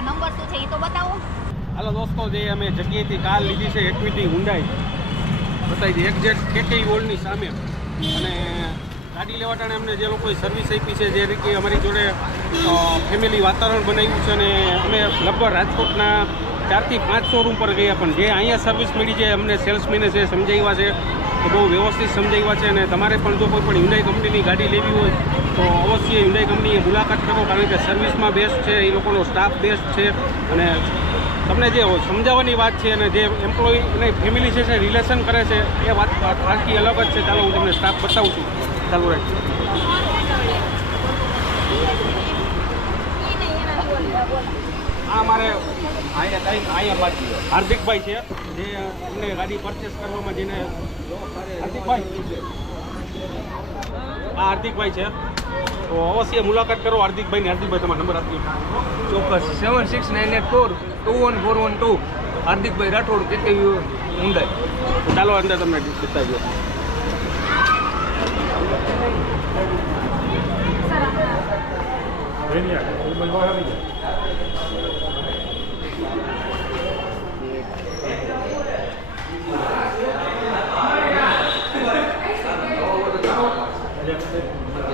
છે એ તો બતાવો. હાલો દોસ્તો, જે અમે જગ્યાએથી કાર લીધી છે એક્વિટી હુંડાઈ બતાવી દઈએ. એક્ઝેક્ટ કેકે વોલની સામે. અને ગાડી લેવા ટાણે અમને જે લોકોએ સર્વિસ આપી છે, જે રીતે અમારી જોડે ફેમિલી વાતાવરણ બનાવ્યું છે અને અમે લગભગ રાજકોટના ચારથી પાંચ શોરૂમ પર ગયા પણ જે અહીંયા સર્વિસ મળી છે, અમને સેલ્સમેને છે સમજાવ્યા છે તો બહુ વ્યવસ્થિત સમજાવ્યા છે અને તમારે પણ જો કોઈ પણ હ્યુન્ડાઈ કંપનીની ગાડી લેવી હોય, તો અવશ્ય હ્યુન્ડાઈ કંપનીની મુલાકાત કરો કારણ કે સર્વિસમાં બેસ્ટ છે, એ લોકોનો સ્ટાફ બેસ્ટ છે અને તમને જે સમજાવવાની વાત છે અને જે એમ્પ્લોય અને ફેમિલી છે રિલેશન કરે છે, એ વાત આખી અલગ જ છે. ચાલો હું તમને સ્ટાફ બતાવું છું. ચાલુ રાખ આ મારે અહીંયા ટાઈમ અહીંયા બાકી હાર્દિકભાઈ છે. જે અમને ગાડી પરચેસ કરવામાં જેને હાર્દિકભાઈ. આ હાર્દિકભાઈ છે. તો અવશ્ય મુલાકાત કરો હાર્દિકભાઈ ને હાર્દિકભાઈ તમારો નંબર આપી ચોક્કસ. Seven six nine eight four two one four one two હાર્દિકભાઈ રાઠોડ કે કે ઊંડાઈ. ચાલો અંદર તમને બતાવીએ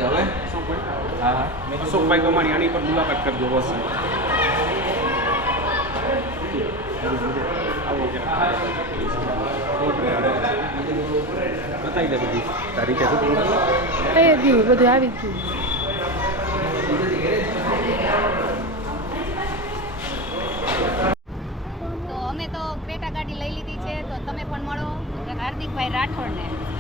હવે હા હા અશોકભાઈ કમાણી આની પર મુલાકાત કરજો અવશ્ય આવો જરા. બતાવી દે બધી તારીખે શું એ ગયું બધું આવી જ ગયું તો અમે તો ક્રેટા ગાડી લઈ લીધી છે તો તમે પણ મળો હાર્દિકભાઈ રાઠોડને.